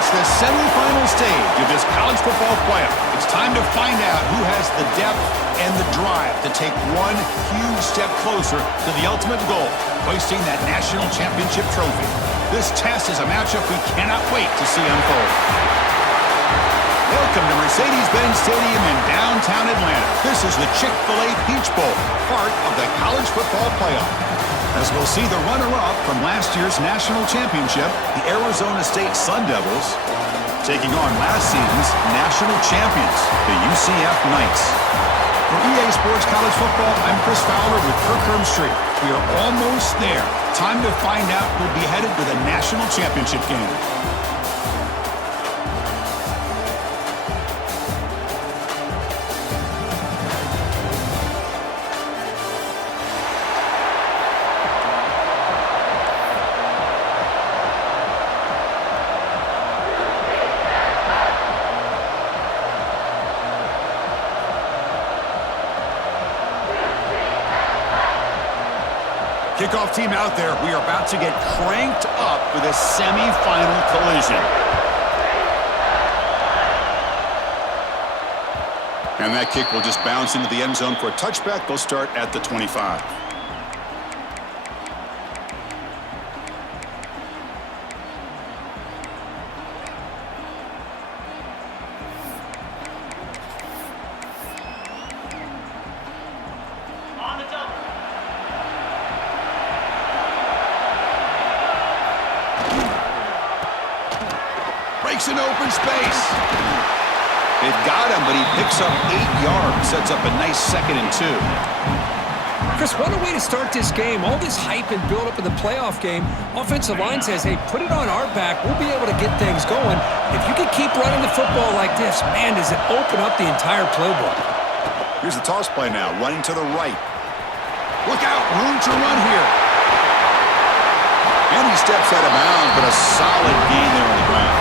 reached the semifinal stage of this college football playoff. It's time to find out who has the depth and the drive to take one huge step closer to the ultimate goal, hoisting that national championship trophy. This test is a matchup we cannot wait to see unfold. Welcome to Mercedes-Benz Stadium in downtown Atlanta. This is the Chick-fil-A Peach Bowl, part of the college football playoff. As we'll see the runner-up from last year's national championship, the Arizona State Sun Devils, taking on last season's national champions, the UCF Knights. For EA Sports College Football, I'm Chris Fowler with Kirk Herbstreit. We are almost there. Time to find out who'll be headed to the national championship game. Kickoff team out there. We are about to get cranked up for this semifinal collision. And that kick will just bounce into the end zone for a touchback. They'll start at the 25. In open space. They've got him, but he picks up 8 yards, sets up a nice 2nd and 2. Chris, what a way to start this game. All this hype and build up in the playoff game. Offensive line says, hey, put it on our back. We'll be able to get things going. If you can keep running the football like this, man, does it open up the entire playbook. Here's the toss play now, running to the right. Look out, room to run here. And he steps out of bounds, but a solid gain there on the ground.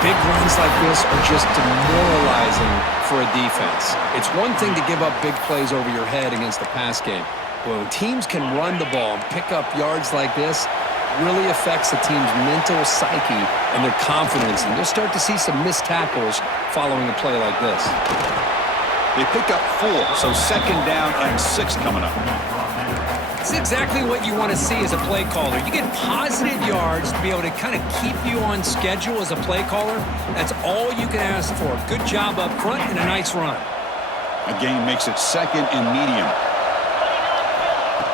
Big runs like this are just demoralizing for a defense. It's one thing to give up big plays over your head against the pass game. But when teams can run the ball and pick up yards like this, it really affects the team's mental psyche and their confidence. And you'll start to see some missed tackles following a play like this. They pick up 4, so 2nd down and 6 coming up. It's exactly what you want to see as a play caller. You get positive yards to be able to kind of keep you on schedule as a play caller. That's all you can ask for. Good job up front and a nice run. A gain makes it 2nd and medium.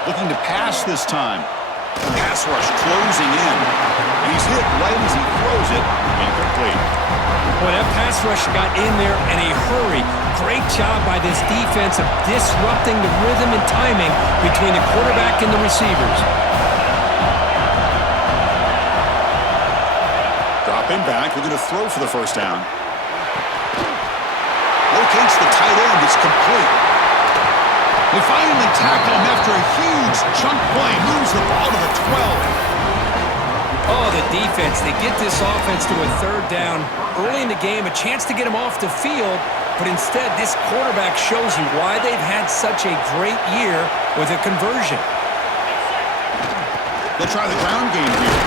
Looking to pass this time. Pass rush closing in. And he's hit right as he throws it. Incomplete. Boy, that pass rush got in there in a hurry. Great job by this defense of disrupting the rhythm and timing between the quarterback and the receivers. Dropping back, looking to throw for the 1st down. Locates the tight end, it's complete. They finally tackle him after a huge chunk play. Moves the ball to the 12. Oh, the defense, they get this offense to a 3rd down. Early in the game, a chance to get him off the field, but instead this quarterback shows you why they've had such a great year with a conversion. They'll try the ground game here.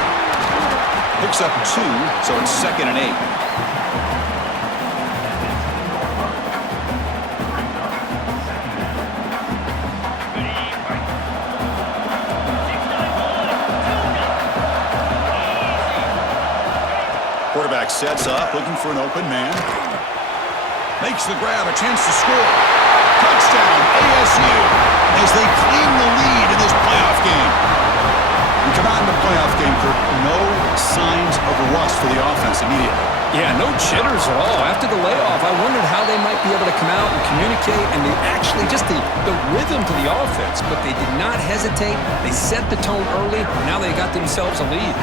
Picks up 2, so it's 2nd and 8. Quarterback sets up, looking for an open man. Makes the grab, a chance to score. Touchdown, ASU, as they claim the lead in this playoff game. We come out in the playoff game, Kirk, no signs of rust for the offense immediately. Yeah, no jitters at all. After the layoff, I wondered how they might be able to come out and communicate, and they actually just the rhythm to the offense, but they did not hesitate. They set the tone early. Now they got themselves a lead.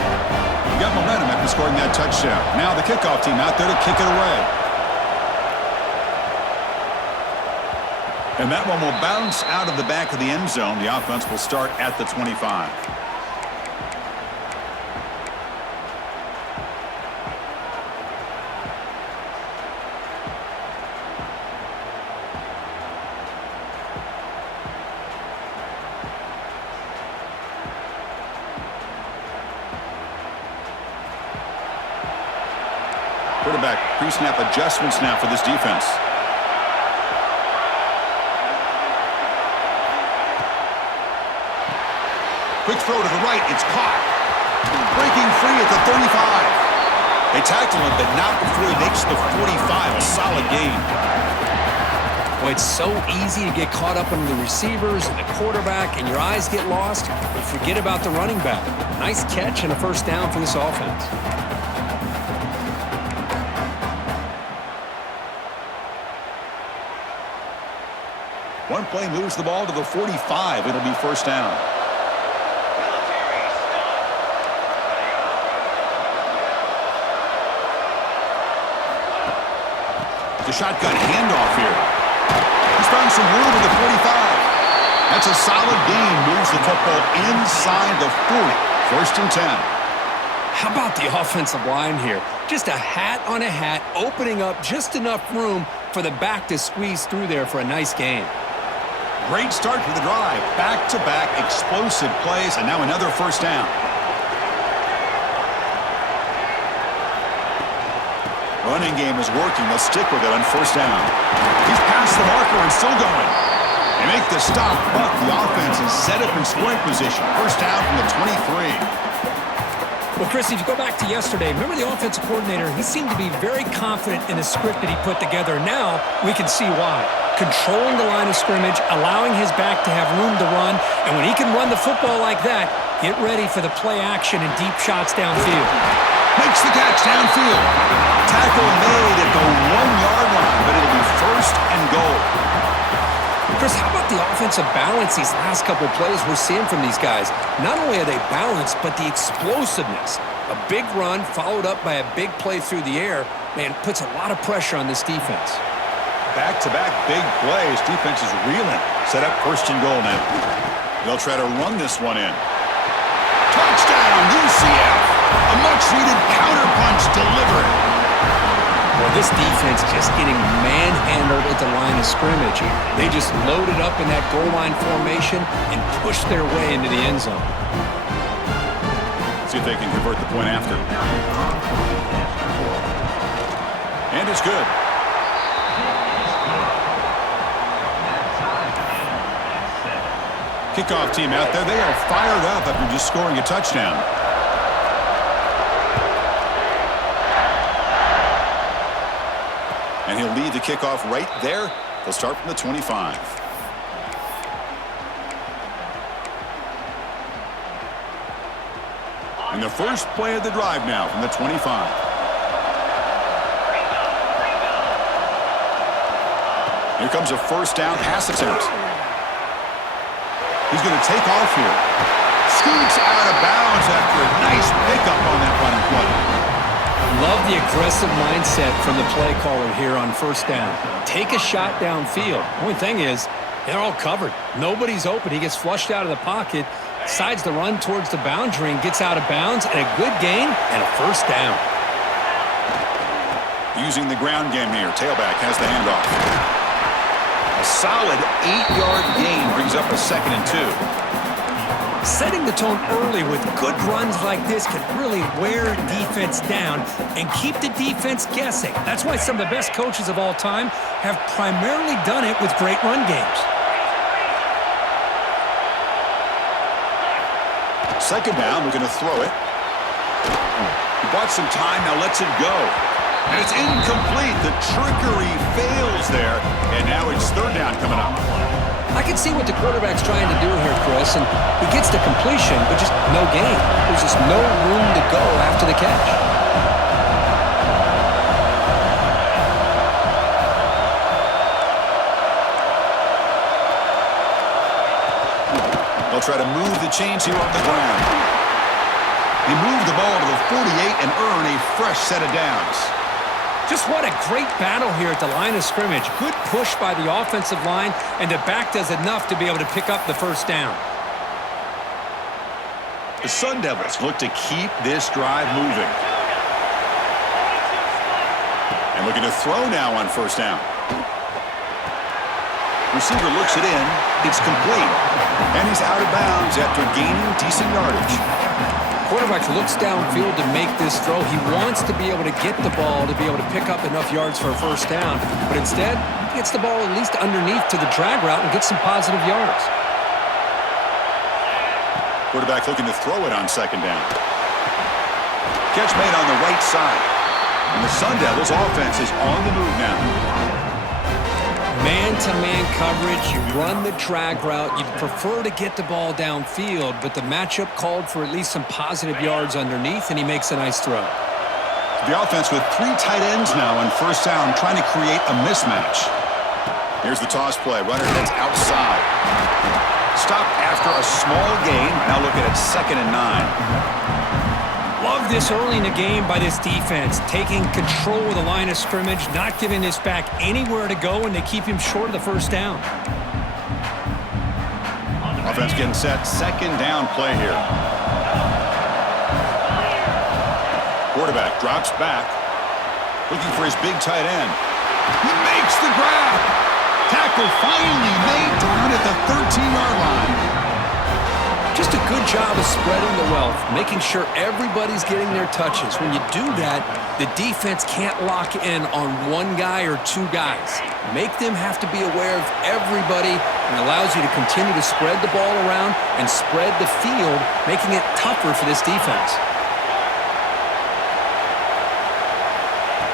You got momentum after scoring that touchdown. Now the kickoff team out there to kick it away. And that one will bounce out of the back of the end zone. The offense will start at the 25. Quarterback pre-snap adjustments now for this defense. Quick throw to the right. It's caught. Breaking free at the 35. They tackle him, but not before he makes the 45. A solid gain. Well, it's so easy to get caught up on the receivers and the quarterback, and your eyes get lost, but forget about the running back. Nice catch and a first down for this offense. One play moves the ball to the 45. It'll be first down. The shotgun handoff here. He's found some room at the 45. That's a solid gain. Moves the football inside the 40. First and 10. How about the offensive line here? Just a hat on a hat, opening up just enough room for the back to squeeze through there for a nice gain. Great start to the drive. Back-to-back explosive plays, and now another first down. Running game is working. They'll stick with it on first down. He's past the marker and still going. They make the stop, but the offense is set up in scoring position. First down from the 23. Well, Chris, if you go back to yesterday, remember the offensive coordinator, he seemed to be very confident in the script that he put together. Now we can see why. Controlling the line of scrimmage, allowing his back to have room to run, and when he can run the football like that, get ready for the play action and deep shots downfield. Makes the catch downfield. Tackle made at the 1-yard line, but it'll be first and goal. Chris, how about the offensive balance these last couple plays we're seeing from these guys? Not only are they balanced, but the explosiveness. A big run followed up by a big play through the air, man, puts a lot of pressure on this defense. Back-to-back big plays. Defense is reeling. Set up first and goal now. They'll try to run this one in. Touchdown, UCF! A much-needed counterpunch delivered. Well, this defense just getting manhandled at the line of scrimmage. They just loaded up in that goal line formation and pushed their way into the end zone. See if they can convert the point after. And it's good. Kickoff team out there. They are fired up after just scoring a touchdown. And he'll lead the kickoff right there. They'll start from the 25. And the first play of the drive now from the 25. Here comes a first down pass attempt. He's going to take off here. Scoots out of bounds after a nice pickup on that running play. Love the aggressive mindset from the play caller here on first down. Take a shot downfield. Only thing is, they're all covered. Nobody's open. He gets flushed out of the pocket, decides to run towards the boundary and gets out of bounds, and a good gain and a first down. Using the ground game here. Tailback has the handoff. A solid 8-yard gain brings up a second and 2. Setting the tone early with good runs like this can really wear defense down and keep the defense guessing. That's why some of the best coaches of all time have primarily done it with great run games. Second down, we're going to throw it. He bought some time, now lets it go. And it's incomplete. The trickery fails there. And now it's third down coming up. I can see what the quarterback's trying to do here, Chris, and he gets the completion, but just no gain. There's just no room to go after the catch. They'll try to move the chains here on the ground. They move the ball to the 48 and earn a fresh set of downs. Just what a great battle here at the line of scrimmage. Good push by the offensive line, and the back does enough to be able to pick up the first down. The Sun Devils look to keep this drive moving. And looking to throw now on first down. Receiver looks it in. It's complete. And he's out of bounds after gaining decent yardage. Quarterback looks downfield to make this throw. He wants to be able to get the ball to be able to pick up enough yards for a first down, but instead, he gets the ball at least underneath to the drag route and gets some positive yards. Quarterback looking to throw it on second down. Catch made on the right side. And the Sun Devils offense is on the move now. Man-to-man coverage, you run the drag route. You'd prefer to get the ball downfield, but the matchup called for at least some positive yards underneath, and he makes a nice throw. The offense with 3 tight ends now on first down, trying to create a mismatch. Here's the toss play. Runner heads outside. Stop after a small gain. Now looking at 2nd and 9. Love this early in the game by this defense, taking control of the line of scrimmage, not giving this back anywhere to go, and they keep him short of the first down. Offense getting set. 2nd down play here. Quarterback drops back, looking for his big tight end. He makes the grab. Tackle finally made down at the 13-yard line. Just a good job of spreading the wealth, making sure everybody's getting their touches. When you do that, the defense can't lock in on one guy or 2 guys. Make them have to be aware of everybody, and allows you to continue to spread the ball around and spread the field, making it tougher for this defense.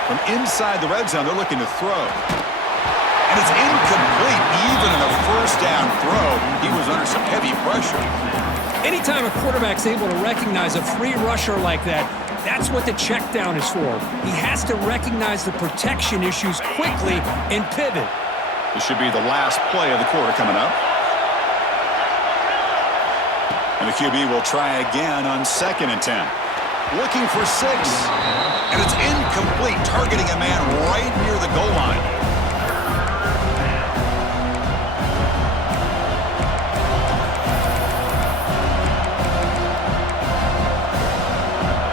From inside the red zone, they're looking to throw. And it's incomplete. Even in a first down throw, he was under some heavy pressure. Anytime a quarterback's able to recognize a free rusher like that, that's what the check down is for. He has to recognize the protection issues quickly and pivot. This should be the last play of the quarter coming up. And the QB will try again on 2nd and 10. Looking for 6. And it's incomplete, targeting a man right near the goal line.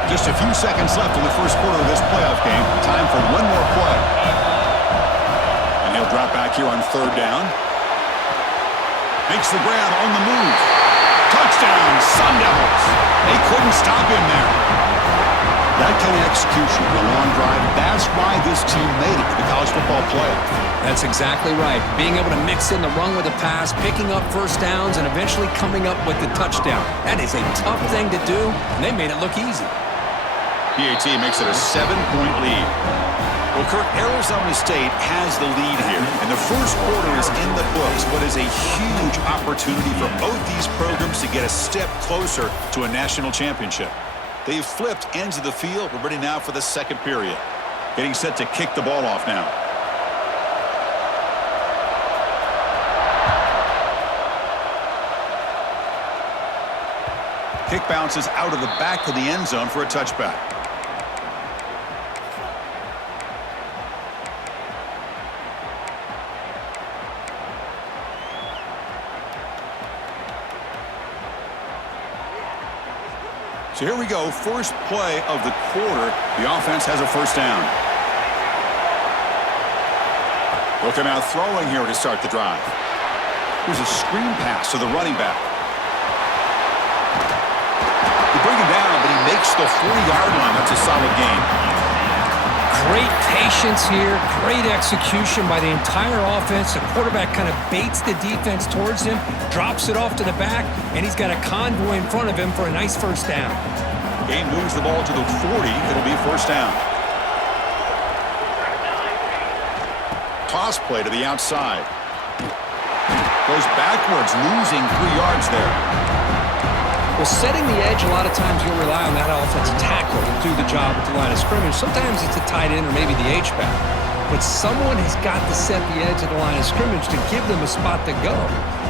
Just a few seconds left in the first quarter of this playoff game. Time for one more play. And he'll drop back here on 3rd down. Makes the grab on the move. Touchdown, Sun Devils. They couldn't stop him there. That kind of execution for a long drive, that's why this team made it to the college football playoff. That's exactly right. Being able to mix in the run with the pass, picking up first downs, and eventually coming up with the touchdown. That is a tough thing to do, and they made it look easy. PAT makes it a 7-point lead. Well, Kirk, Arizona State has the lead here, and the first quarter is in the books, but is a huge opportunity for both these programs to get a step closer to a national championship. They've flipped ends of the field. We're ready now for the second period. Getting set to kick the ball off now. Kick bounces out of the back of the end zone for a touchback. So here we go, first play of the quarter. The offense has a first down. They'll come out throwing here to start the drive. Here's a screen pass to the running back. They bring him down, but he makes the 40-yard line. That's a solid gain. Great patience here, great execution by the entire offense. The quarterback kind of baits the defense towards him, drops it off to the back, and he's got a convoy in front of him for a nice first down. Game moves the ball to the 40. It'll be first down. Toss play to the outside. Goes backwards, losing 3 yards there. Well, setting the edge, a lot of times you'll rely on that offensive tackle to do the job at the line of scrimmage. Sometimes it's a tight end or maybe the H-back. But someone has got to set the edge of the line of scrimmage to give them a spot to go.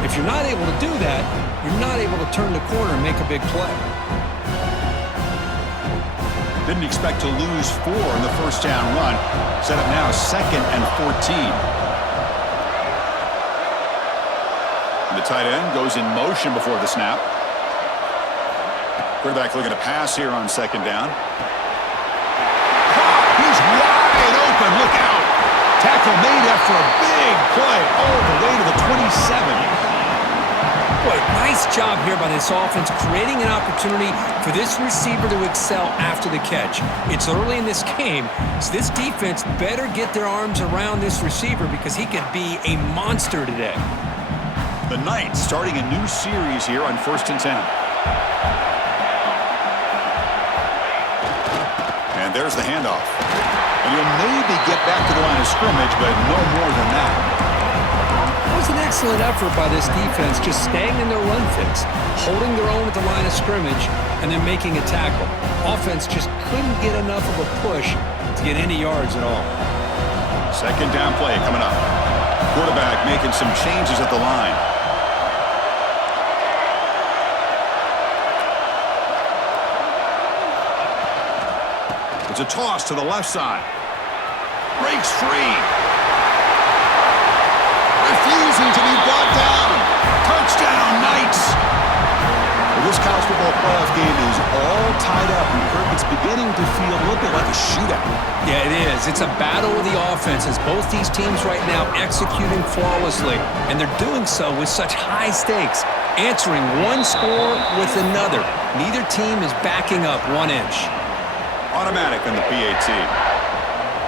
If you're not able to do that, you're not able to turn the corner and make a big play. Didn't expect to lose 4 in the first down run. Set up now 2nd and 14. And the tight end goes in motion before the snap. Quarterback looking to pass here on 2nd down. He's wide open. Look out. Tackle made after a big play all the way to the 27. Boy, nice job here by this offense, creating an opportunity for this receiver to excel after the catch. It's early in this game, so this defense better get their arms around this receiver because he could be a monster today. The Knights starting a new series here on 1st and 10. And there's the handoff. And you'll maybe get back to the line of scrimmage, but no more than that. It was an excellent effort by this defense, just staying in their run fits, holding their own at the line of scrimmage, and then making a tackle. Offense just couldn't get enough of a push to get any yards at all. Second down play coming up. Quarterback making some changes at the line. It's a toss to the left side. Breaks free. Refusing to be brought down. Touchdown, Knights. Well, this college football playoff game is all tied up, and Kirk, it's beginning to feel a little bit like a shootout. Yeah, it is. It's a battle of the offenses. Both these teams right now executing flawlessly, and they're doing so with such high stakes, answering one score with another. Neither team is backing up 1 inch. Automatic on the PAT.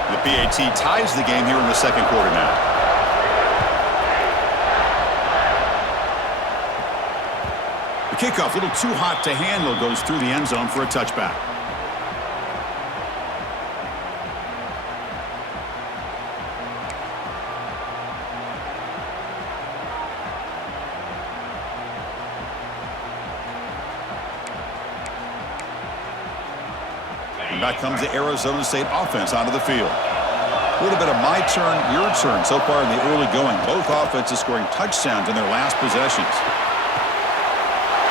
The PAT ties the game here in the second quarter now. The kickoff, a little too hot to handle, goes through the end zone for a touchback. And back comes the Arizona State offense onto the field. A little bit of my turn, your turn so far in the early going. Both offenses scoring touchdowns in their last possessions.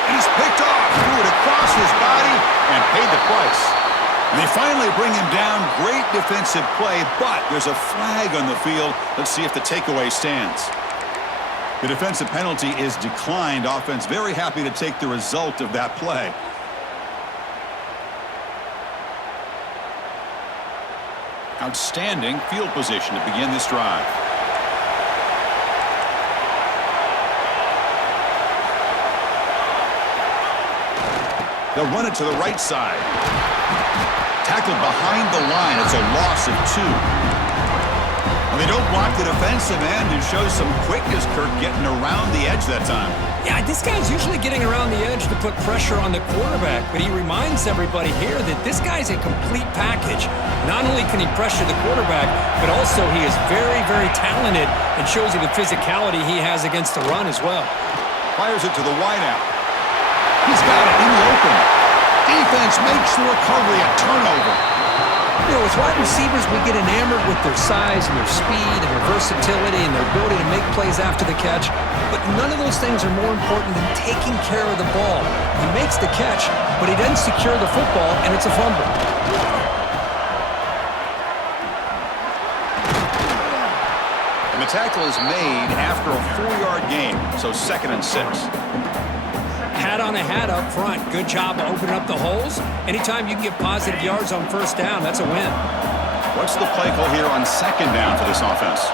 And he's picked off, threw it across his body, and paid the price. And they finally bring him down. Great defensive play, but there's a flag on the field. Let's see if the takeaway stands. The defensive penalty is declined. Offense very happy to take the result of that play. Outstanding field position to begin this drive. They'll run it to the right side. Tackled behind the line. It's a loss of 2. Well, they don't block the defensive end and show some quickness, Kirk, getting around the edge that time. Yeah, this guy's usually getting around the edge to put pressure on the quarterback, but he reminds everybody here that this guy's a complete package. Not only can he pressure the quarterback, but also he is very, very talented and shows you the physicality he has against the run as well. Fires it to the wideout. He's got it in the open. Defense makes the recovery, a turnover. You know, as wide receivers, we get enamored with their size and their speed and their versatility and their ability to make plays after the catch, but none of those things are more important than taking care of the ball. He makes the catch, but he doesn't secure the football, and it's a fumble. And the tackle is made after a 4-yard gain, so 2nd and 6. Hat on a hat up front. Good job of opening up the holes. Anytime you can get positive yards on 1st down, that's a win. What's the play call here on 2nd down for this offense?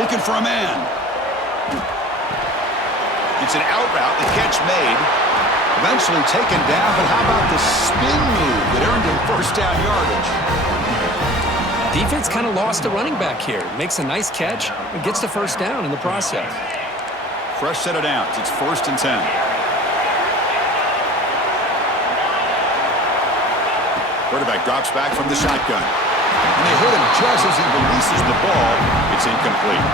Looking for a man. It's an out route, the catch made. Eventually taken down, but how about the spin move that earned him 1st down yardage? Defense kind of lost a running back here. Makes a nice catch and gets the 1st down in the process. Fresh set of downs. It's 1st and 10. Quarterback drops back from the shotgun. And they hit him just as he releases the ball. It's incomplete.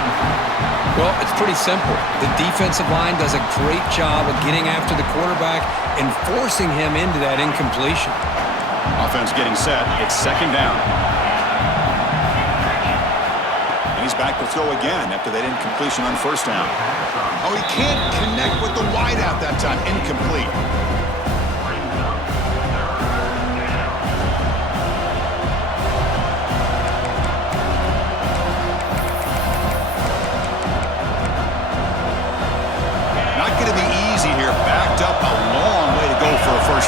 Well, it's pretty simple. The defensive line does a great job of getting after the quarterback and forcing him into that incompletion. Offense getting set. It's 2nd down. And he's back to throw again after that incompletion on 1st down. Oh, he can't connect with the wideout that time. Incomplete.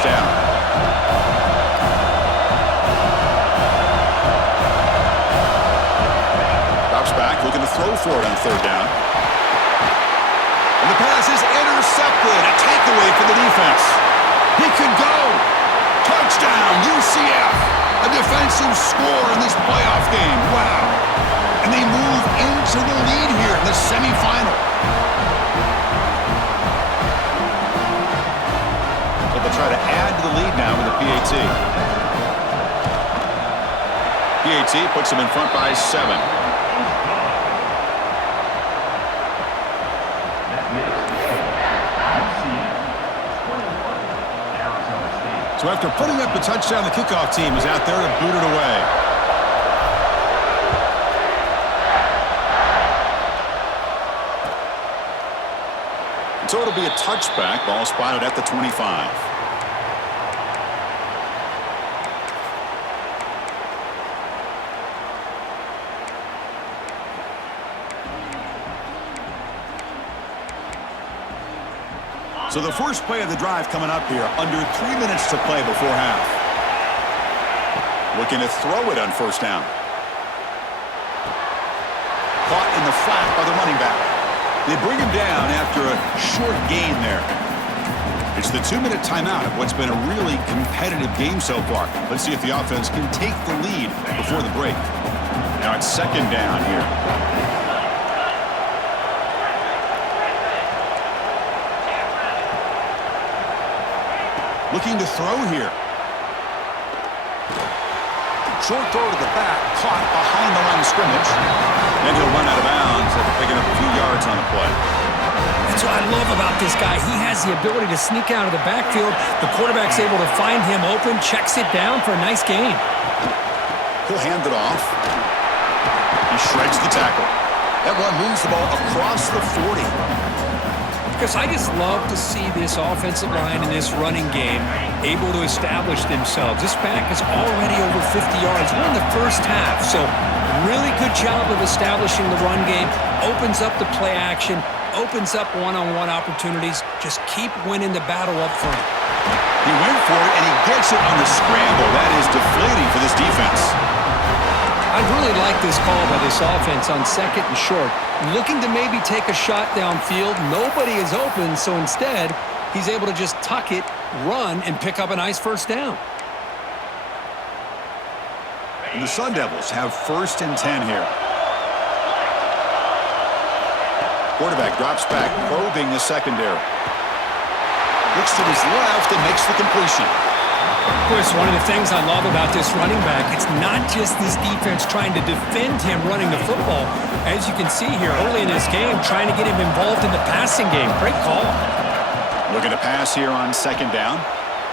Down. Drops back, looking to throw for it on 3rd down. And the pass is intercepted. breakaway for the defense. He could go. Touchdown, UCF. A defensive score in this playoff game. Wow. And they move into the lead here in the semifinal. So they'll try to add to the lead now with a PAT. PAT puts them in front by 7. So after putting up the touchdown, the kickoff team is out there to boot it away. So it'll be a touchback. Ball spotted at the 25. So the first play of the drive coming up here, under 3 minutes to play before half. Looking to throw it on first down. Caught in the flat by the running back. They bring him down after a short gain there. It's the 2-minute timeout of what's been a really competitive game so far. Let's see if the offense can take the lead before the break. Now it's second down here. Looking to throw here. Short throw to the back, caught behind the line of scrimmage. And he'll run out of bounds after picking up a few yards on the play. That's what I love about this guy. He has the ability to sneak out of the backfield. The quarterback's able to find him open, checks it down for a nice gain. He'll hand it off. He shreds the tackle. That one moves the ball across the 40. Because I just love to see this offensive line and this running game able to establish themselves. This back is already over 50 yards. We're in the first half, so really good job of establishing the run game. Opens up the play action, opens up one-on-one opportunities. Just keep winning the battle up front. He went for it, and he gets it on the scramble. That is deflating for this defense. I really like this call by this offense on second and short. Looking to maybe take a shot downfield. Nobody is open, so instead, he's able to just tuck it, run, and pick up a nice first down. And the Sun Devils have first and 10 here. Quarterback drops back, probing the secondary. Looks to his left and makes the completion. Chris, one of the things I love about this running back, it's not just this defense trying to defend him running the football. As you can see here early in this game, trying to get him involved in the passing game. Great call. Looking to pass here on second down.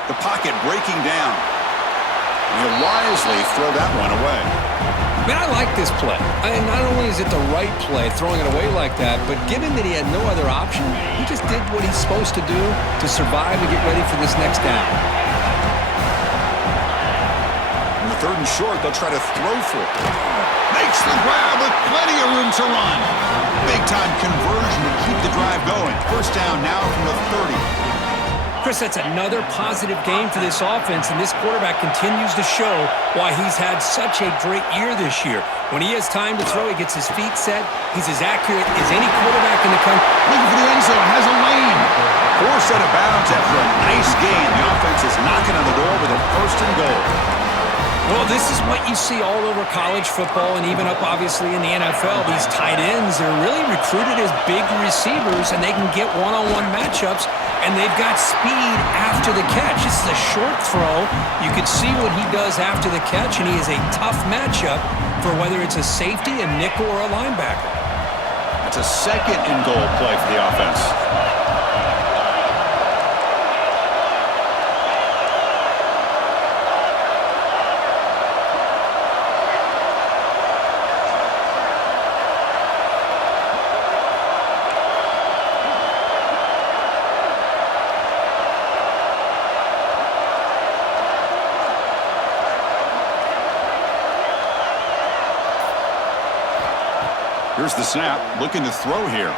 The pocket breaking down. And he'll wisely throw that one away. Man, I like this play. And not only is it the right play, throwing it away like that, but given that he had no other option, he just did what he's supposed to do to survive and get ready for this next down. Third and short, they'll try to throw for it. Makes the grab with plenty of room to run. Big-time conversion to keep the drive going. First down now from the 30. Chris, that's another positive game for this offense, and this quarterback continues to show why he's had such a great year this year. When he has time to throw, he gets his feet set. He's as accurate as any quarterback in the country. Looking for the end zone, has a lane. Forced out of bounds after a nice gain. The offense is knocking on the door with a first and goal. Well, this is what you see all over college football and even up, obviously, in the NFL. These tight ends are really recruited as big receivers, and they can get one-on-one matchups, and they've got speed after the catch. This is a short throw. You could see what he does after the catch, and he is a tough matchup for whether it's a safety, a nickel, or a linebacker. It's a second and goal play for the offense. Here's the snap, looking to throw here.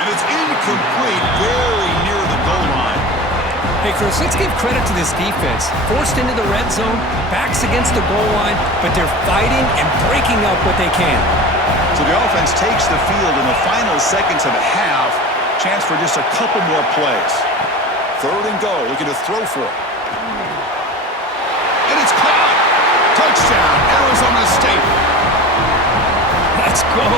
And it's incomplete, very near the goal line. Hey, Chris, let's give credit to this defense. Forced into the red zone, backs against the goal line, but they're fighting and breaking up what they can. So the offense takes the field in the final seconds of the half. Chance for just a couple more plays. 3rd and goal, looking to throw for it. And it's caught! Touchdown, Arizona State! Let's go!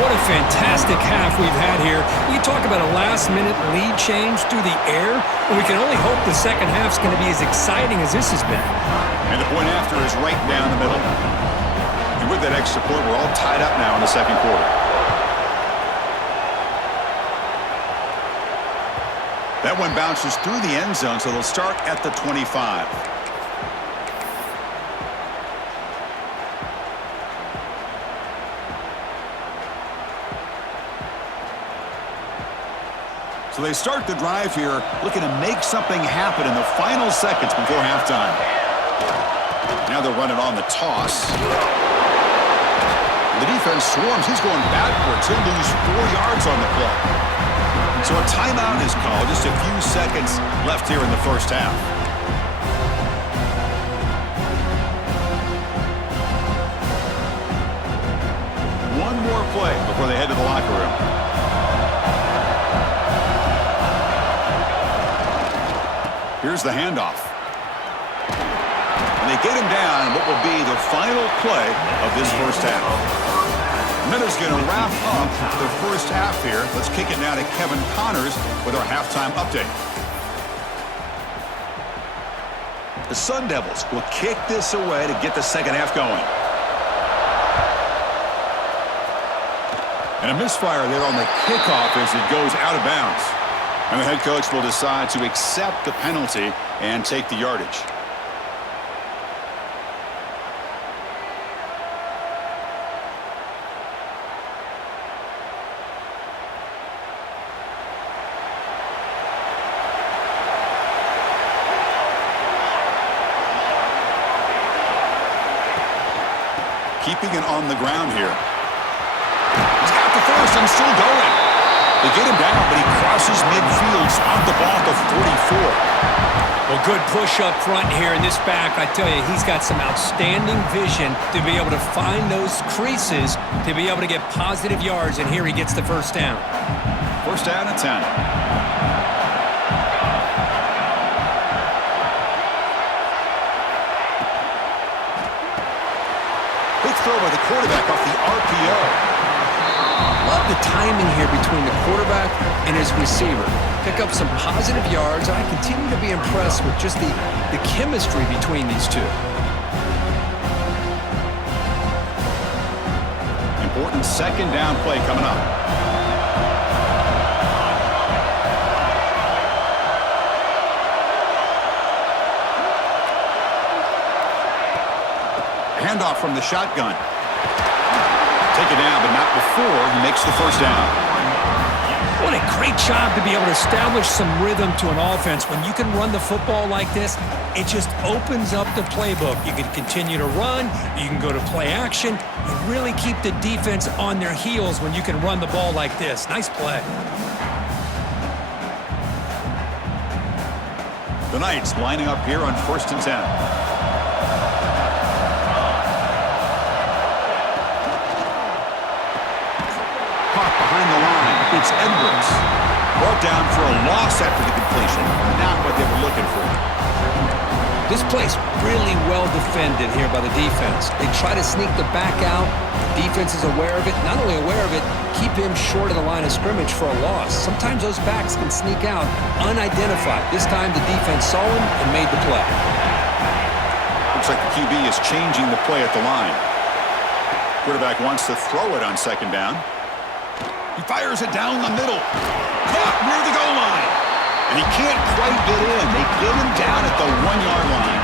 What a fantastic half we've had here. We talk about a last-minute lead change through the air, and we can only hope the second half's going to be as exciting as this has been. And the point after is right down the middle. And with that extra point, we're all tied up now in the second quarter. That one bounces through the end zone, so they'll start at the 25. So they start the drive here, looking to make something happen in the final seconds before halftime. Now they're running on the toss. The defense swarms. He's going backwards. He'll lose 4 yards on the play. So a timeout is called. Just a few seconds left here in the first half. One more play before they head to the locker room. Here's the handoff. And they get him down in what will be the final play of this first half. Miller's going to wrap up the first half here. Let's kick it now to Kevin Connors with our halftime update. The Sun Devils will kick this away to get the second half going. And a misfire there on the kickoff as it goes out of bounds. And the head coach will decide to accept the penalty and take the yardage. Keeping it on the ground here. He's got the first and still going. They get him down, but he crosses midfield, spot the ball to 44. Well, good push up front here in this back. I tell you, he's got some outstanding vision to be able to find those creases, to be able to get positive yards, and here he gets the first down. First down and 10. Throw by the quarterback off the RPO. Love the timing here between the quarterback and his receiver. Pick up some positive yards. I continue to be impressed with just the chemistry between these two. Important second down play coming up. Handoff from the shotgun. Take it down, but not before he makes the first down. What a great job to be able to establish some rhythm to an offense. When you can run the football like this, it just opens up the playbook. You can continue to run. You can go to play action. You really keep the defense on their heels when you can run the ball like this. Nice play. The Knights lining up here on 1st and 10. Behind the line, it's Edwards. Brought down for a loss after the completion. Not what they were looking for. This play's really well defended here by the defense. They try to sneak the back out. The defense is aware of it. Not only aware of it, keep him short of the line of scrimmage for a loss. Sometimes those backs can sneak out unidentified. This time the defense saw him and made the play. Looks like the QB is changing the play at the line. Quarterback wants to throw it on second down. He fires it down the middle. Caught near the goal line. And he can't quite get in. They get him down at the 1-yard line.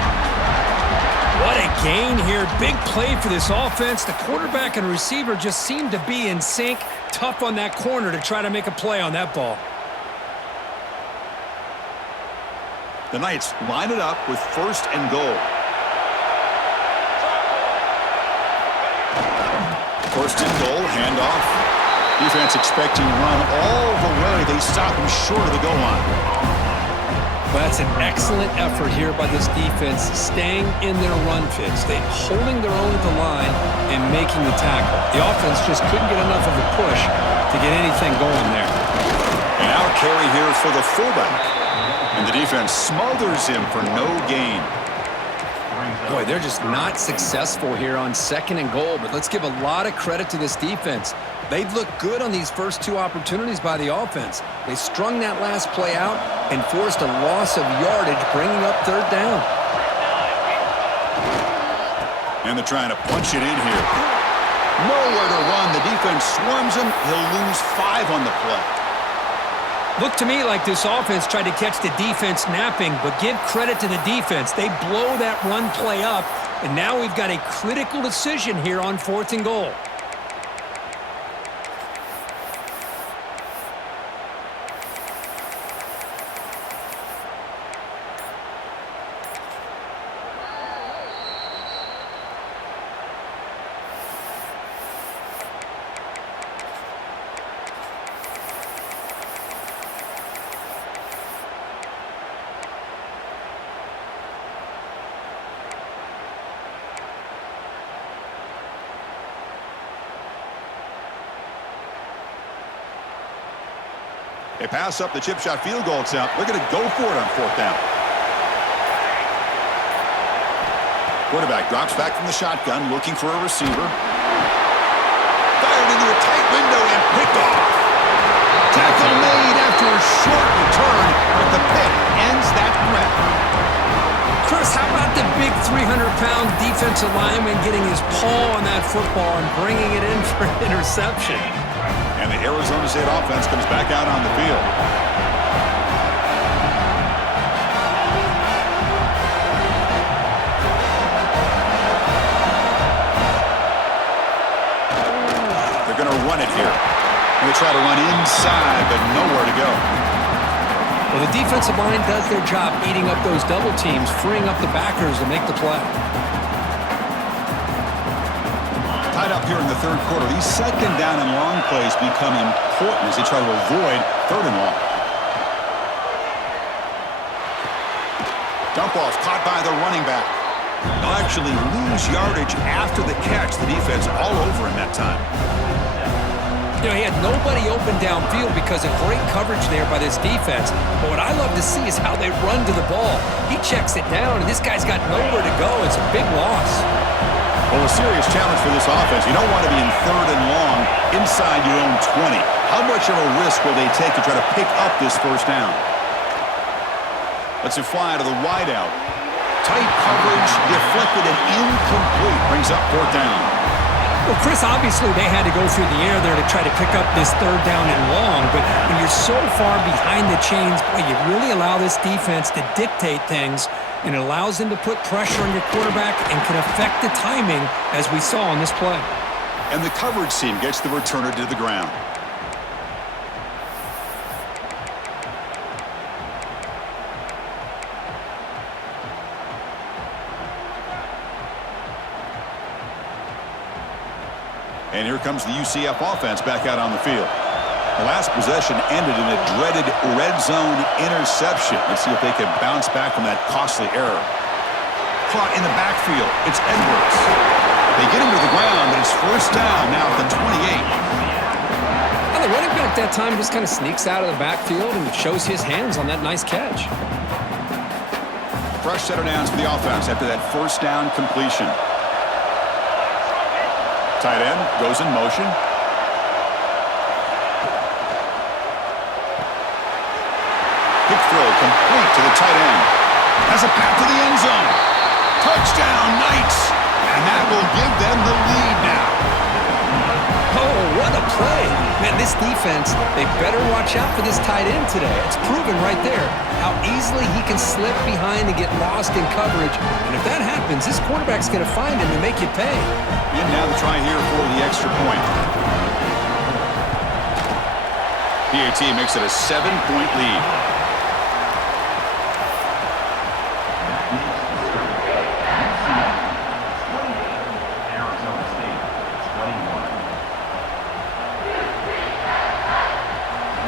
What a gain here. Big play for this offense. The quarterback and receiver just seem to be in sync. Tough on that corner to try to make a play on that ball. The Knights line it up with 1st and goal. 1st and goal, handoff. Defense expecting run all the way. They stop him short of the goal line. Well, that's an excellent effort here by this defense, staying in their run fits. They holding their own at the line and making the tackle. The offense just couldn't get enough of a push to get anything going there. And now a carry here for the fullback. And the defense smothers him for no gain. Boy, they're just not successful here on 2nd and goal, but let's give a lot of credit to this defense. They've looked good on these first 2 opportunities by the offense. They strung that last play out and forced a loss of yardage, bringing up 3rd down. And they're trying to punch it in here. Nowhere to run. The defense swarms him. He'll lose 5 on the play. Looked to me like this offense tried to catch the defense napping, but give credit to the defense. They blow that run play up, and now we've got a critical decision here on 4th and goal. They pass up the chip shot field goal attempt. They're going to go for it on 4th down. Quarterback drops back from the shotgun, looking for a receiver. Fired into a tight window and picked off. Tackle made after a short return, but the pick ends that threat. Chris, how about the big 300-pound defensive lineman getting his paw on that football and bringing it in for an interception? And the Arizona State offense comes back out on the field. They're going to run it here. They try to run inside, but nowhere to go. Well, the defensive line does their job eating up those double teams, freeing up the backers to make the play. Tied up here in the 3rd quarter. These 2nd down and long plays become important as they try to avoid 3rd and long. Dump off caught by the running back. They'll actually lose yardage after the catch. The defense all over him that time. You know, he had nobody open downfield because of great coverage there by this defense. But what I love to see is how they run to the ball. He checks it down, and this guy's got nowhere to go. It's a big loss. Well, a serious challenge for this offense. You don't want to be in 3rd and long inside your own 20. How much of a risk will they take to try to pick up this 1st down? Let's fly to the wideout. Tight coverage, deflected and incomplete. Brings up 4th down. Well, Chris, obviously they had to go through the air there to try to pick up this 3rd down and long, but when you're so far behind the chains, boy, you really allow this defense to dictate things, and it allows them to put pressure on your quarterback and can affect the timing, as we saw on this play. And the coverage team gets the returner to the ground. And here comes the UCF offense back out on the field. The last possession ended in a dreaded red zone interception. Let's see if they can bounce back from that costly error. Caught in the backfield. It's Edwards. They get him to the ground, but it's 1st down now at the 28. Well, the running back that time just kind of sneaks out of the backfield and shows his hands on that nice catch. Fresh set of downs for the offense after that 1st down completion. Tight end goes in motion. Kick throw complete to the tight end. Has a path to the end zone. Touchdown, Knights. And that will give them the lead now. Oh, what a play. Man, this defense, they better watch out for this tight end today. It's proven right there how easily he can slip behind and get lost in coverage. And if that happens, this quarterback's going to find him and make you pay. And now the try here for the extra point. PAT makes it a 7-point lead.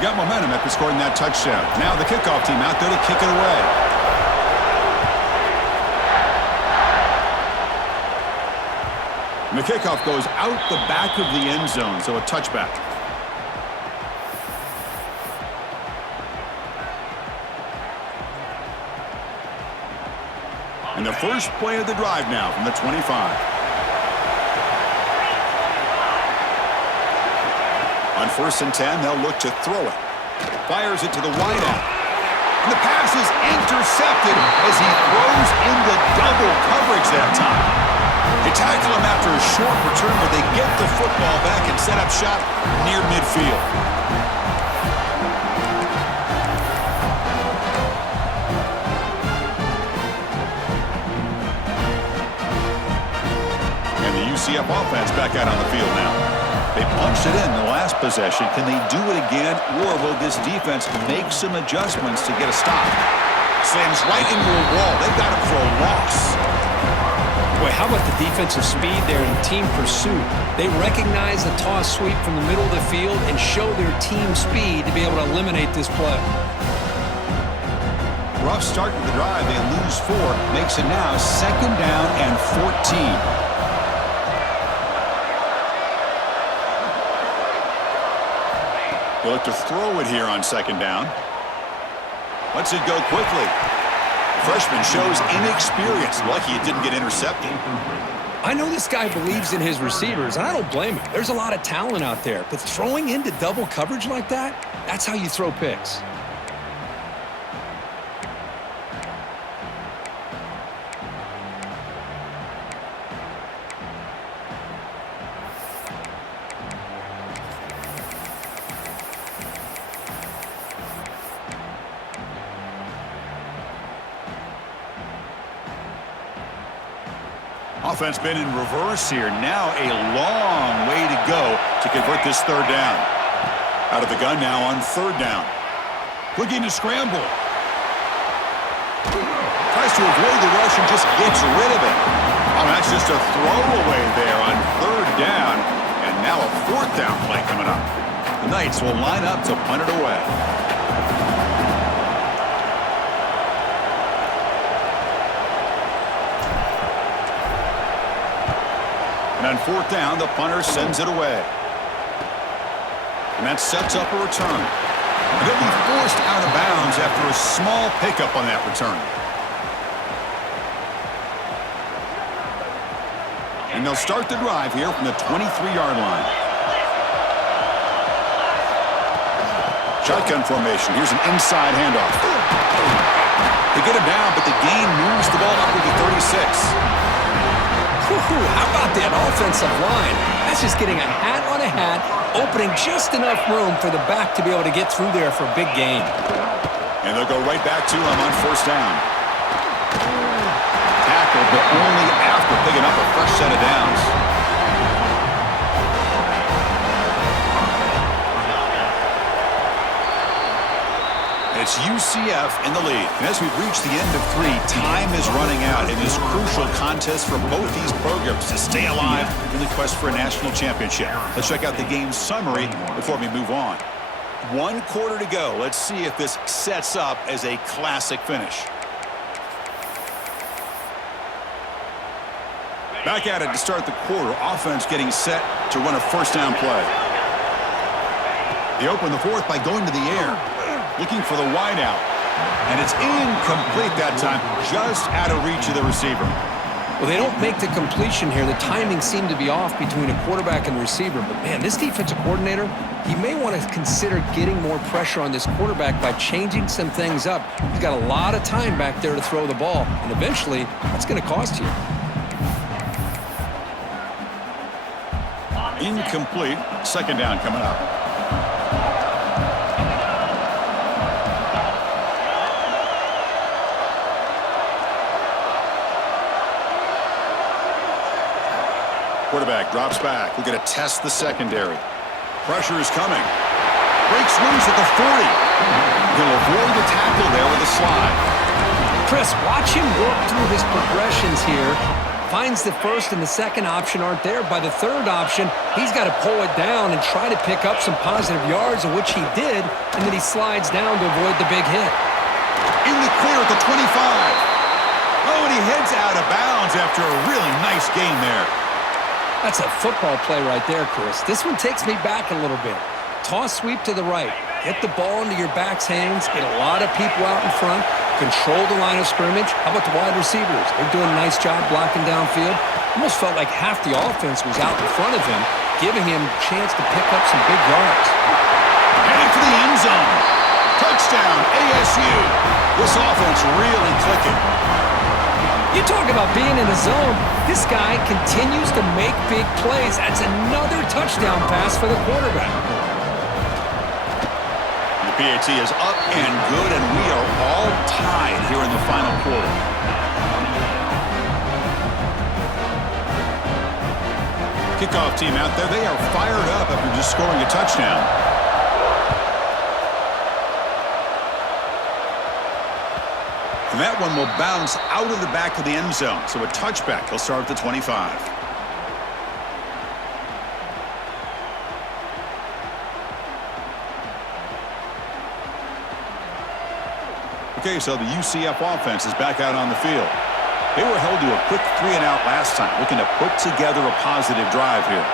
Got momentum after scoring that touchdown. Now the kickoff team out there to kick it away. And the kickoff goes out the back of the end zone, so a touchback. And the first play of the drive now from the 25. On 1st and 10, they'll look to throw it. Fires it to the wideout. And the pass is intercepted as he throws into double coverage that time. They tackle him after a short return where they get the football back and set up shop near midfield. And the UCF offense back out on the field now. They punched it in the last possession. Can they do it again, or will this defense make some adjustments to get a stop? Slams right into a wall. They've got him for a loss. Boy, how about the defensive speed there in team pursuit? They recognize the toss sweep from the middle of the field and show their team speed to be able to eliminate this play. Rough start to the drive. They lose 4. Makes it now 2nd down and 14. They'll look to throw it here on 2nd down. Lets it go quickly. Freshman shows inexperience. Lucky it didn't get intercepted. I know this guy believes in his receivers, and I don't blame him. There's a lot of talent out there, but throwing into double coverage like that, that's how you throw picks. Offense been in reverse here. Now a long way to go to convert this 3rd down. Out of the gun now on 3rd down. Looking to scramble. Tries to avoid the rush and just gets rid of it. Oh, that's just a throwaway there on 3rd down. And now a 4th down play coming up. The Knights will line up to punt it away. And on 4th down, the punter sends it away. And that sets up a return. And they'll be forced out of bounds after a small pickup on that return. And they'll start the drive here from the 23-yard line. Shotgun formation. Here's an inside handoff. They get him down, but the gain moves the ball up to the 36. How about that offensive line? That's just getting a hat on a hat, opening just enough room for the back to be able to get through there for a big gain. And they'll go right back to him on 1st down. Tackled, but only after picking up a fresh set of downs. It's UCF in the lead. And as we've reached the end of 3, time is running out in this crucial contest for both these programs to stay alive in the quest for a national championship. Let's check out the game's summary before we move on. 1 quarter to go. Let's see if this sets up as a classic finish. Back at it to start the quarter. Offense getting set to run a 1st down play. They open the 4th by going to the air. Looking for the wideout. And it's incomplete that time, just out of reach of the receiver. Well, they don't make the completion here. The timing seemed to be off between a quarterback and receiver. But, man, this defensive coordinator, he may want to consider getting more pressure on this quarterback by changing some things up. He's got a lot of time back there to throw the ball, and eventually that's going to cost you. Incomplete. 2nd down coming up. Quarterback drops back. We're going to test the secondary. Pressure is coming. Breaks loose at the 40. He'll avoid the tackle there with a slide. Chris, watch him work through his progressions here. Finds the 1st and the 2nd option aren't there. By the 3rd option, he's got to pull it down and try to pick up some positive yards, of which he did, and then he slides down to avoid the big hit. In the clear at the 25. Oh, and he heads out of bounds after a really nice gain there. That's a football play right there, Chris. This one takes me back a little bit. Toss sweep to the right. Get the ball into your back's hands. Get a lot of people out in front. control the line of scrimmage. How about the wide receivers? They're doing a nice job blocking downfield. Almost felt like half the offense was out in front of him, giving him a chance to pick up some big yards. Heading for the end zone. Touchdown, ASU. This offense really clicking. You talk about being in the zone. This guy continues to make big plays. That's another touchdown pass for the quarterback. The PAT is up and good, and we are all tied here in the final quarter. Kickoff team out there, they are fired up after just scoring a touchdown. And that one will bounce out of the back of the end zone. So a touchback. He'll start at the 25. Okay, so the UCF offense is back out on the field. They were held to a quick 3-and-out last time, looking to put together a positive drive here.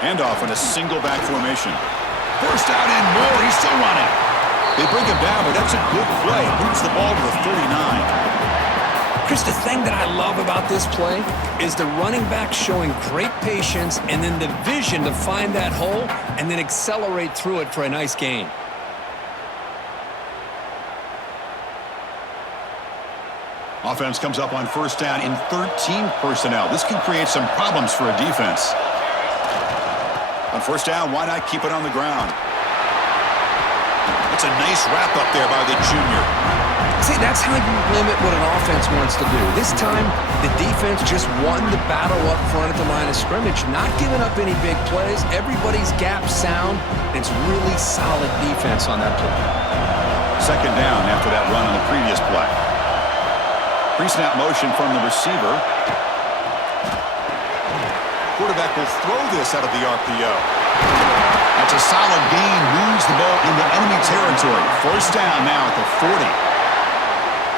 Handoff in a single back formation. First out and more. He's still running. They bring him down, but that's a good play. Moves the ball to the 39. Chris, the thing that I love about this play is the running back showing great patience and then the vision to find that hole and then accelerate through it for a nice gain. Offense comes up on first down in 13 personnel. This can create some problems for a defense. On first down, why not keep it on the ground? That's a nice wrap up there by the junior. See, that's how you limit what an offense wants to do. This time, the defense just won the battle up front at the line of scrimmage, not giving up any big plays. Everybody's gap sound. It's really solid defense on that play. Second down after that run on the previous play. Pre-snap motion from the receiver. Quarterback will throw this out of the RPO. That's a solid gain. Moves the ball into enemy territory. First down now at the 40.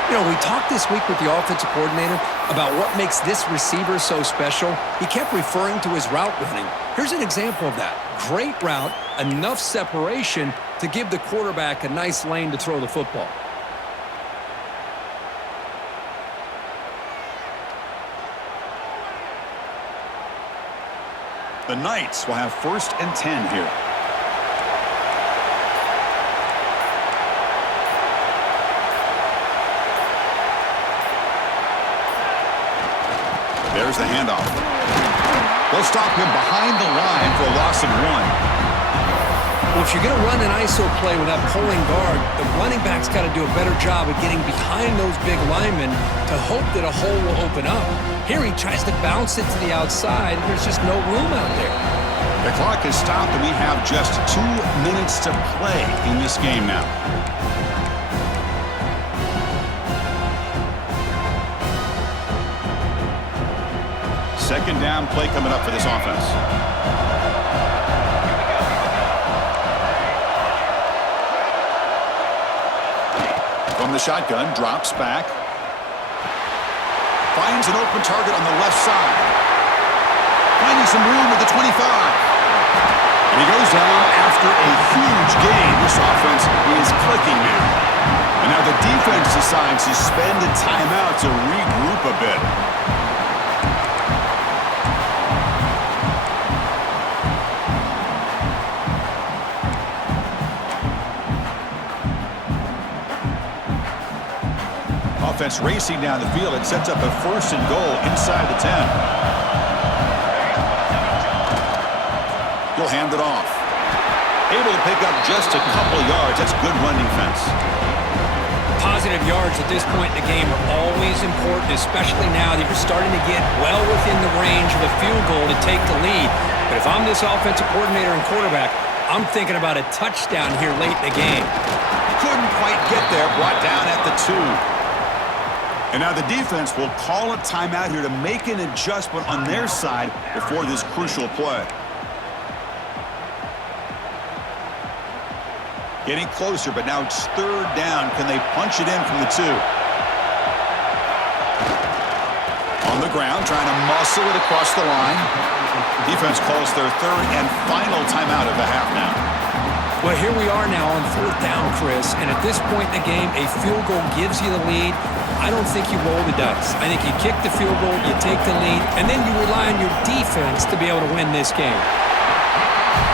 You know, we talked this week with the offensive coordinator about what makes this receiver so special. He kept referring to his route running. Here's an example of that. Great route, enough separation to give the quarterback a nice lane to throw the football. The Knights will have first and 10 here. There's the handoff. They'll stop him behind the line for a loss of 1. Well, if you're going to run an ISO play with that pulling guard, the running back's got to do a better job of getting behind those big linemen to hope that a hole will open up. Here he tries to bounce it to the outside. There's just no room out there. The clock has stopped, and we have just 2 minutes to play in this game now. Second down play coming up for this offense. From the shotgun, drops back. Finds an open target on the left side. Finding some room at the 25. And he goes down after a huge gain. This offense is clicking now. And now the defense decides to spend a timeout to regroup a bit. Offense racing down the field. It sets up a first and goal inside the 10. He'll hand it off. Able to pick up just a couple yards. That's good run defense. Positive yards at this point in the game are always important, especially now that you're starting to get well within the range of a field goal to take the lead. But if I'm this offensive coordinator and quarterback, I'm thinking about a touchdown here late in the game. Couldn't quite get there. Brought down at the 2. And now the defense will call a timeout here to make an adjustment on their side before this crucial play. Getting closer, but now it's third down. Can they punch it in from the 2? On the ground, trying to muscle it across the line. Defense calls their third and final timeout of the half now. Well, here we are now on 4th down, Chris, and at this point in the game, a field goal gives you the lead. I don't think you roll the dice. I think you kick the field goal, you take the lead, and then you rely on your defense to be able to win this game.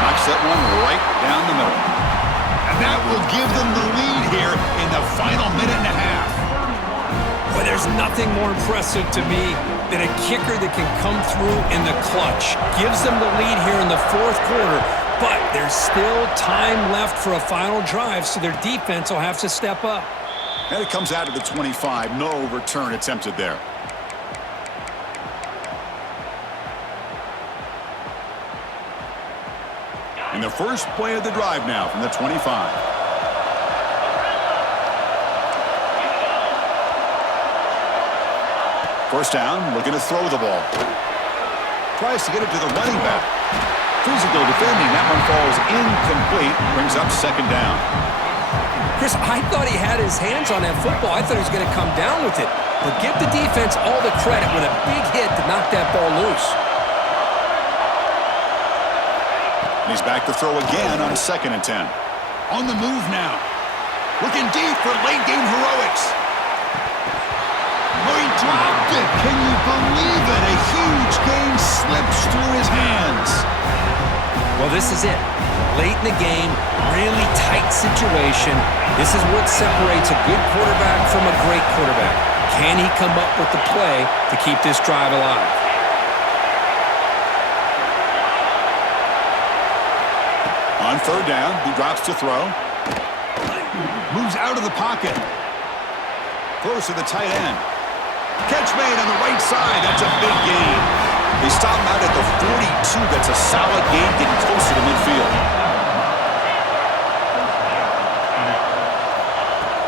Knocks that one right down the middle. And that will give them the lead here in the final minute and a half. Boy, there's nothing more impressive to me than a kicker that can come through in the clutch. Gives them the lead here in the 4th quarter, but there's still time left for a final drive, so their defense will have to step up. And it comes out of the 25. No return attempted there. And the first play of the drive now from the 25. First down, looking to throw the ball. Tries to get it to the running back. Physical defending. That one falls incomplete. Brings up second down. Chris, I thought he had his hands on that football. I thought he was going to come down with it. But give the defense all the credit with a big hit to knock that ball loose. And he's back to throw again on 2nd and 10. On the move now. Looking deep for late game heroics. Oh, he dropped it. Can you believe it? A huge gain slips through his hands. Well, this is it. Late in the game, really tight situation. This is what separates a good quarterback from a great quarterback. Can he come up with the play to keep this drive alive? On 3rd down, he drops to throw. Moves out of the pocket. Throws to the tight end. Catch made on the right side. That's a big gain. They stop him out at the 42. That's a solid gain, getting closer to midfield.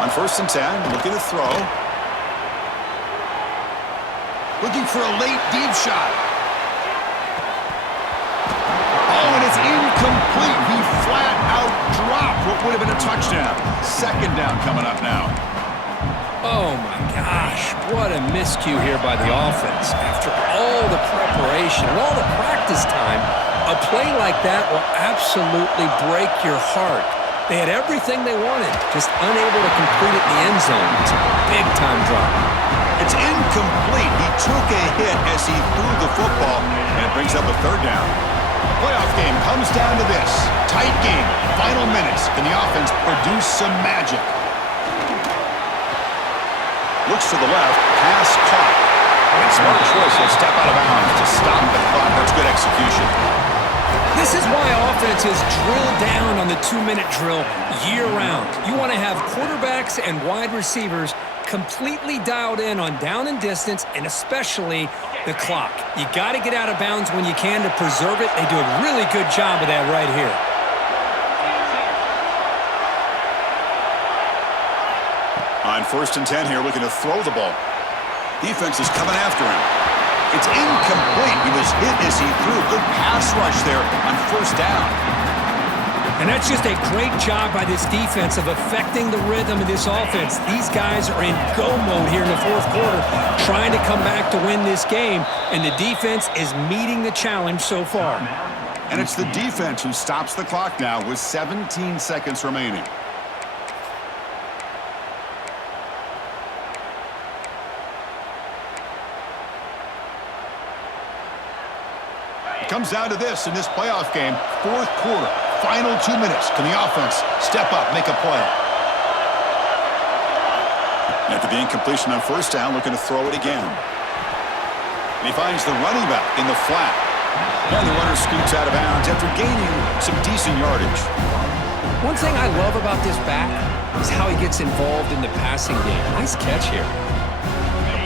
On 1st and 10, looking to throw. Looking for a late deep shot. Oh, and it's incomplete. He flat out dropped what would have been a touchdown. 2nd down coming up now. Oh, my gosh. What a miscue here by the offense. After all the preparation and all the practice time, a play like that will absolutely break your heart. They had everything they wanted, just unable to complete it in the end zone. It's a big-time drop. It's incomplete. He took a hit as he threw the football, and it brings up a 3rd down. The playoff game comes down to this. Tight game, final minutes. Can the offense produce some magic? Looks to the left, pass caught. And smart choice, he'll step out of bounds to stop the clock. That's good execution. This is why offenses drill down on the 2-minute drill year-round. You want to have quarterbacks and wide receivers completely dialed in on down and distance, and especially the clock. You got to get out of bounds when you can to preserve it. They do a really good job of that right here. On 1st and 10 here, looking to throw the ball. Defense is coming after him. It's incomplete. He was hit as he threw. Good pass rush there on 1st down. And that's just a great job by this defense of affecting the rhythm of this offense. These guys are in go mode here in the 4th quarter, trying to come back to win this game, and the defense is meeting the challenge so far. And it's the defense who stops the clock now with 17 seconds remaining. It comes down to this in this playoff game, 4th quarter, final 2 minutes. Can the offense step up, make a play? After the incompletion on 1st down, looking to throw it again. And he finds the running back in the flat. And the runner scoots out of bounds after gaining some decent yardage. One thing I love about this back is how he gets involved in the passing game. Nice catch here.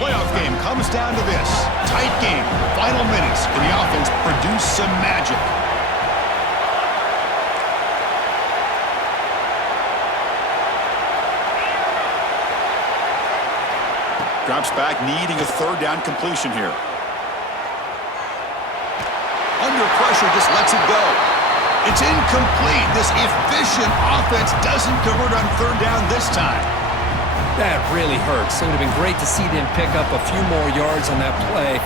Playoff game comes down to this. Tight game, final minutes. Can the offense produce some magic? Drops back, needing a 3rd down completion here. Under pressure, just lets it go. It's incomplete. This efficient offense doesn't convert on 3rd down this time. That really hurts. It would have been great to see them pick up a few more yards on that play,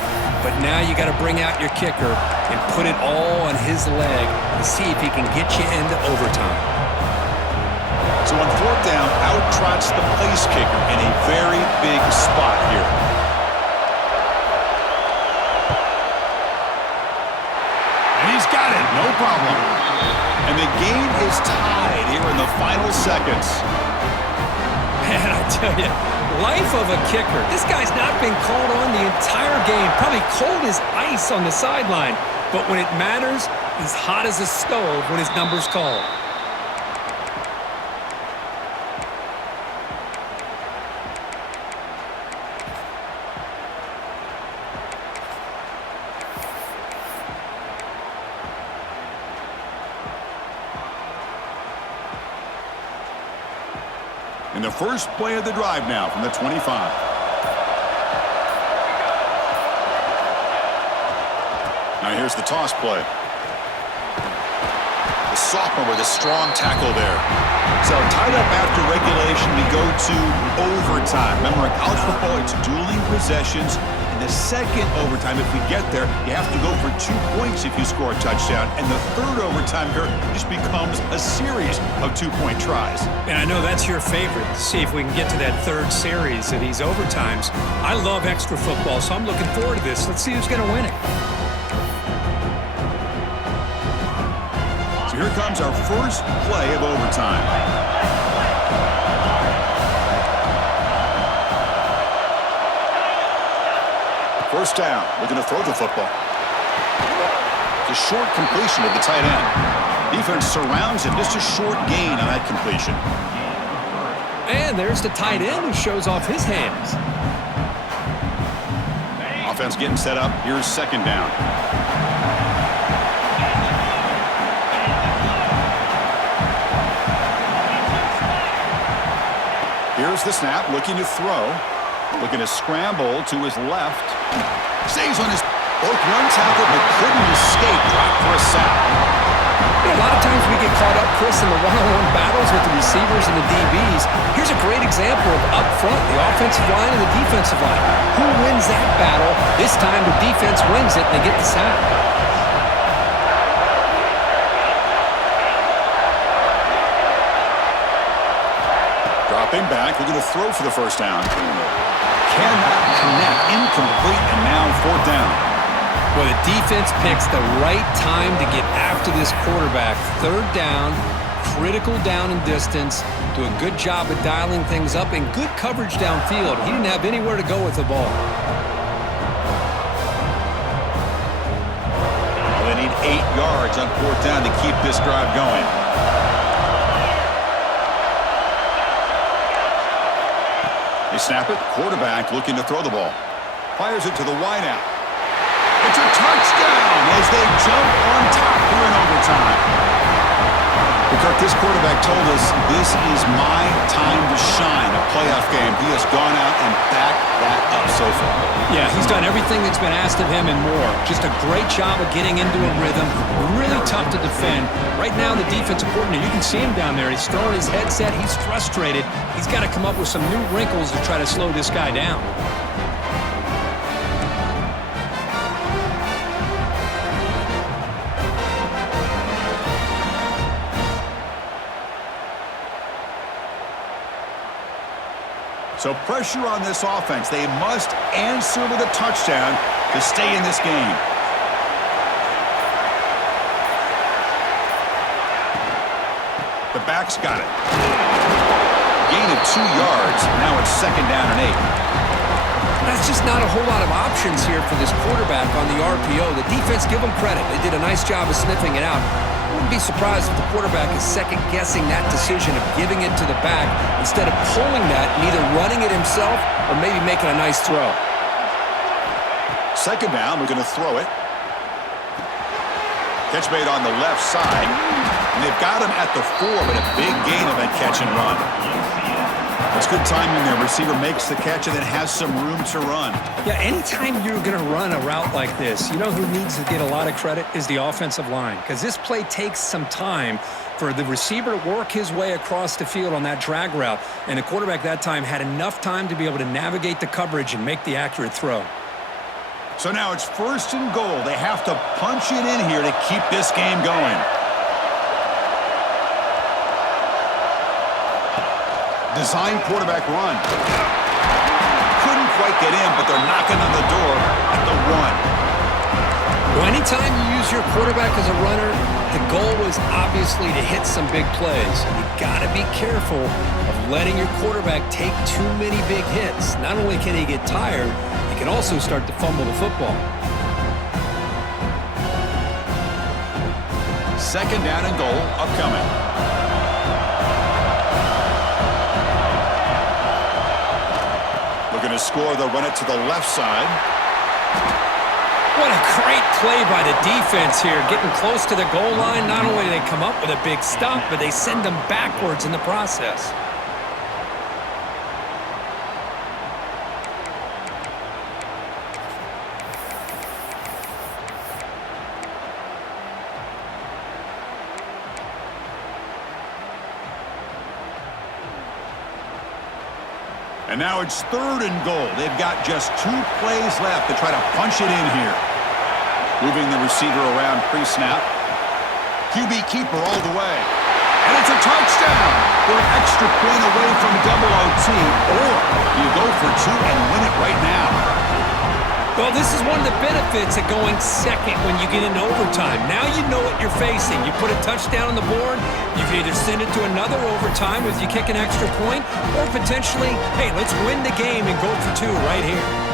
but now you got to bring out your kicker and put it all on his leg to see if he can get you into overtime. So on fourth down, out trots the place kicker in a very big spot here. And he's got it, no problem. And the game is tied here in the final seconds. Man, I tell you, life of a kicker. This guy's not been called on the entire game. Probably cold as ice on the sideline. But when it matters, he's hot as a stove when his number's called. In the first play of the drive now from the 25. Now here's the toss play. The sophomore with a strong tackle there. So tied up after regulation, we go to overtime. Remember, in college football, it's dueling possessions. In the second overtime, if we get there, you have to go for 2 points if you score a touchdown. And the third overtime here just becomes a series of 2-point tries. And I know that's your favorite. See if we can get to that third series of these overtimes. I love extra football, so I'm looking forward to this. Let's see who's going to win it. So here comes our first play of overtime. First down, looking to throw the football. It's a short completion of the tight end. Defense surrounds him, just a short gain on that completion. And there's the tight end who shows off his hands. Offense getting set up. Here's second down. Here's the snap, looking to throw. Looking to scramble to his left. Stays on his broke one tackle, but couldn't escape. Dropped for a sack. You know, a lot of times we get caught up, Chris, in the one-on-one battles with the receivers and the DBs. Here's a great example of up front, the offensive line and the defensive line. Who wins that battle? This time the defense wins it and they get the sack. Dropping back, looking to throw for the first down. Cannot connect, incomplete, and now fourth down. Well, the defense picks the right time to get after this quarterback. Third down, critical down and distance. Do a good job of dialing things up and good coverage downfield. He didn't have anywhere to go with the ball. Well, they need 8 yards on fourth down to keep this drive going. They snap it. Quarterback looking to throw the ball. Fires it to the wideout. It's a touchdown as they jump on top here in overtime. Kirk, this quarterback told us this is my time to shine. A playoff game. He has gone out and backed that up so far. Yeah, he's done everything that's been asked of him and more. Just a great job of getting into a rhythm. Really tough to defend. Right now, the defensive coordinator, you can see him down there. He's throwing his headset. He's frustrated. He's got to come up with some new wrinkles to try to slow this guy down. So pressure on this offense. They must answer with a touchdown to stay in this game. The back's got it. Gain of 2 yards. Now it's second down and 8. That's just not a whole lot of options here for this quarterback on the RPO. The defense, give them credit. They did a nice job of sniffing it out. I wouldn't be surprised if the quarterback is second-guessing that decision of giving it to the back instead of pulling that and either running it himself or maybe making a nice throw. Second down, we're going to throw it. Catch made on the left side. And they've got him at the 4, but a big gain on that catch and run. That's good timing there. Receiver makes the catch and then has some room to run. Yeah, anytime you're going to run a route like this, you know who needs to get a lot of credit is the offensive line. Because this play takes some time for the receiver to work his way across the field on that drag route. And the quarterback that time had enough time to be able to navigate the coverage and make the accurate throw. So now it's first and goal. They have to punch it in here to keep this game going. Design quarterback run. Couldn't quite get in, but they're knocking on the door at the 1. Well, anytime you use your quarterback as a runner, the goal was obviously to hit some big plays. You got to be careful of letting your quarterback take too many big hits. Not only can he get tired, he can also start to fumble the football. Second down and goal upcoming. Looking to score, they'll run it to the left side. What a great play by the defense here. Getting close to the goal line, not only do they come up with a big stop, but they send them backwards in the process. And now it's third and goal. They've got just 2 plays left to try to punch it in here. Moving the receiver around pre-snap. QB keeper all the way. And it's a touchdown. They're an extra point away from double OT. Or you go for 2 and win it right now. Well, this is one of the benefits of going second when you get into overtime. Now you know what you're facing. You put a touchdown on the board, you can either send it to another overtime if you kick an extra point, or potentially, hey, let's win the game and go for 2 right here.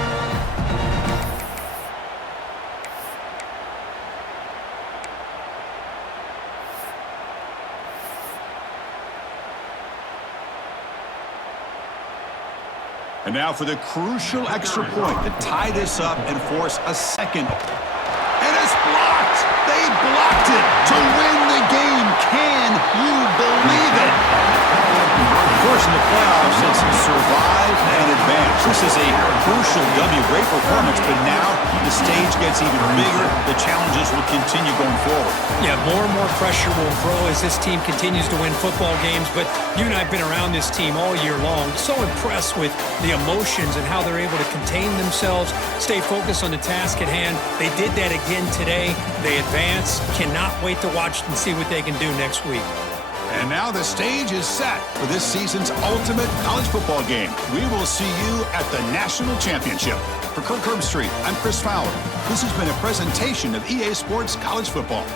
And now for the crucial extra point to tie this up and force a second. And it's blocked! They blocked it to win the game. Can you believe it? First in the playoffs since survive and advance. This is a crucial W. Great performance, but now the stage gets even bigger. The challenges will continue going forward. Yeah, more and more pressure will grow as this team continues to win football games, but you and I have been around this team all year long. So impressed with the emotions and how they're able to contain themselves, stay focused on the task at hand. They did that again today. They advance. Cannot wait to watch and see what they can do next week. And now the stage is set for this season's ultimate college football game. We will see you at the National Championship. For Kirk Herbstreit, I'm Chris Fowler. This has been a presentation of EA Sports College Football.